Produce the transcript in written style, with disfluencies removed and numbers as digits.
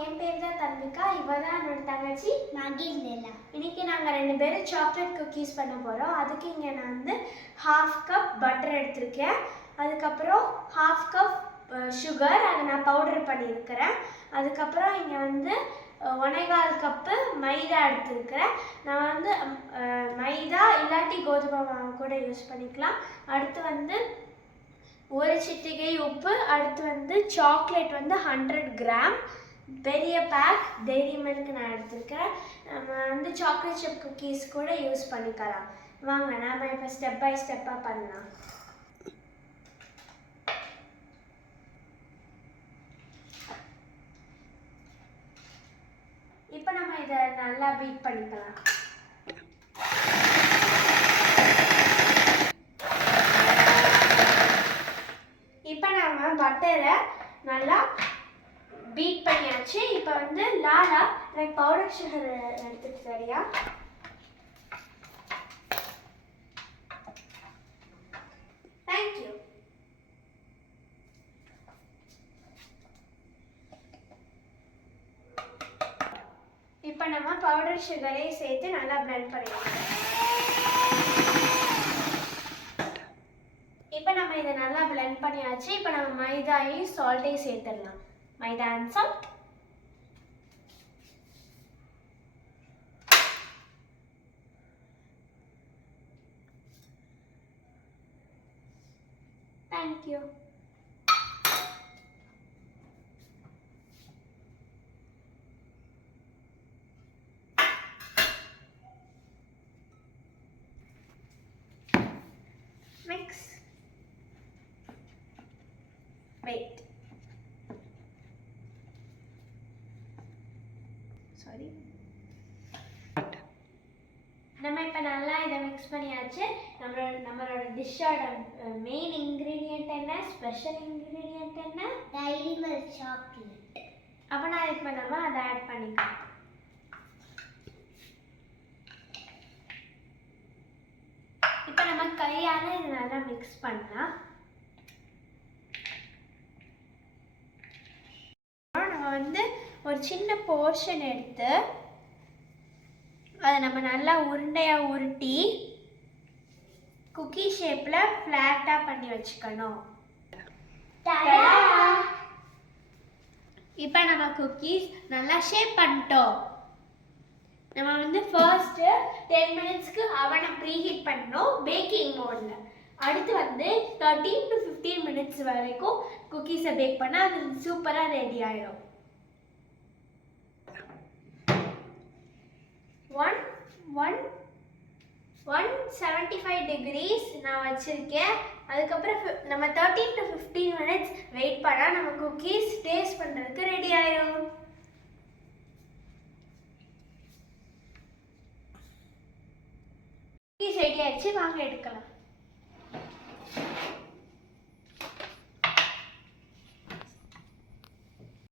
என் பேர் தான் தன்விகா. இவ தான் என்னோட தங்கச்சி மகிழ்ந்தேலா. இன்னைக்கு நாங்கள் 2 பேரும் சாக்லேட் குக்கீஸ் பண்ண போகிறோம். அதுக்கு இங்கே நான் வந்து 1/2 கப் பட்டர் எடுத்திருக்கேன். அதுக்கப்புறம் 1/2 கப் சுகர், அதை நான் பவுடர் பண்ணியிருக்கிறேன். அதுக்கப்புறம் இங்கே வந்து 1/4 கப்பு மைதா எடுத்துருக்கிறேன். நான் வந்து மைதா இல்லாட்டி கோதுமை மாவு கூட யூஸ் பண்ணிக்கலாம். அடுத்து வந்து 1 சிட்டிகை உப்பு. அடுத்து வந்து சாக்லேட் வந்து 100 கிராம் பெரிய பேக் டெய்ரி மில்க் நான் எடுத்துருக்கிறேன். நம்ம வந்து சாக்லேட் சிப் குக்கீஸ் கூட யூஸ் பண்ணிக்கலாம். வாங்க நாம் இப்போ ஸ்டெப் பை ஸ்டெப்பாக பண்ணலாம். இப்போ நம்ம இதை நல்லா பீட் பண்ணிக்கலாம். இப்போ நம்ம பட்டரை நல்லா பீட் பண்ணியாச்சு. இப்போ வந்து லாலா எனக்கு பவுடர் சுகர் எடுத்துட்டு சரியா? தேங்க்யூ. இப்போ நம்ம பவுடர் சுகரை சேர்த்து நல்லா பிளெண்ட் பண்ணிடலாம். இப்போ நம்ம இதை நல்லா பிளெண்ட் பண்ணியாச்சு. இப்போ நம்ம மைதாவையும் சால்ட்டையும் சேர்த்துடலாம். மைதா and salt. Thank you. Mix. Wait. Sorry. நம்ம இப்போ நல்லா இதை மிக்ஸ் பண்ணியாச்சு. நம்மளோட டிஷ்ஷோட மெயின் இன்க்ரீடியன்ட் என்ன, ஸ்பெஷல் இன்க்ரீடியன்ட் என்ன? Dairy Milk chocolate. அப்போ நான் இப்போ நம்ம அதை ஆட் பண்ணிக்கலாம். இப்போ நம்ம கையால் இது நல்லா மிக்ஸ் பண்ணலாம். நம்ம வந்து ஒரு சின்ன போர்ஷன் எடுத்து அதை நம்ம நல்லா உருண்டையாக உருட்டி குக்கி ஷேப்பில் ஃப்ளாட்டாக பண்ணி வச்சுக்கணும். இப்போ நம்ம குக்கீஸ் நல்லா ஷேப் பண்ணிட்டோம். நம்ம வந்து ஃபர்ஸ்ட்டு 10 மினிட்ஸ்க்கு அவனை ப்ரீஹீட் பண்ணணும் பேக்கிங் மோடில். அடுத்து வந்து 13 to 15 மினிட்ஸ் வரைக்கும் குக்கீஸை பேக் பண்ணால் அது சூப்பராக ரெடி ஆகிடும். 175 degrees நான் வச்சுருக்கேன். அதுக்கப்புறம் நம்ம 13 to 15 மினிட்ஸ் வெயிட் பண்ணால் நம்ம குக்கீஸ் டேஸ்ட் பண்ணுறதுக்கு ரெடி ஆயிடும். குக்கீஸ் ரெடி ஆயிடுச்சு, வாங்க எடுக்கலாம்.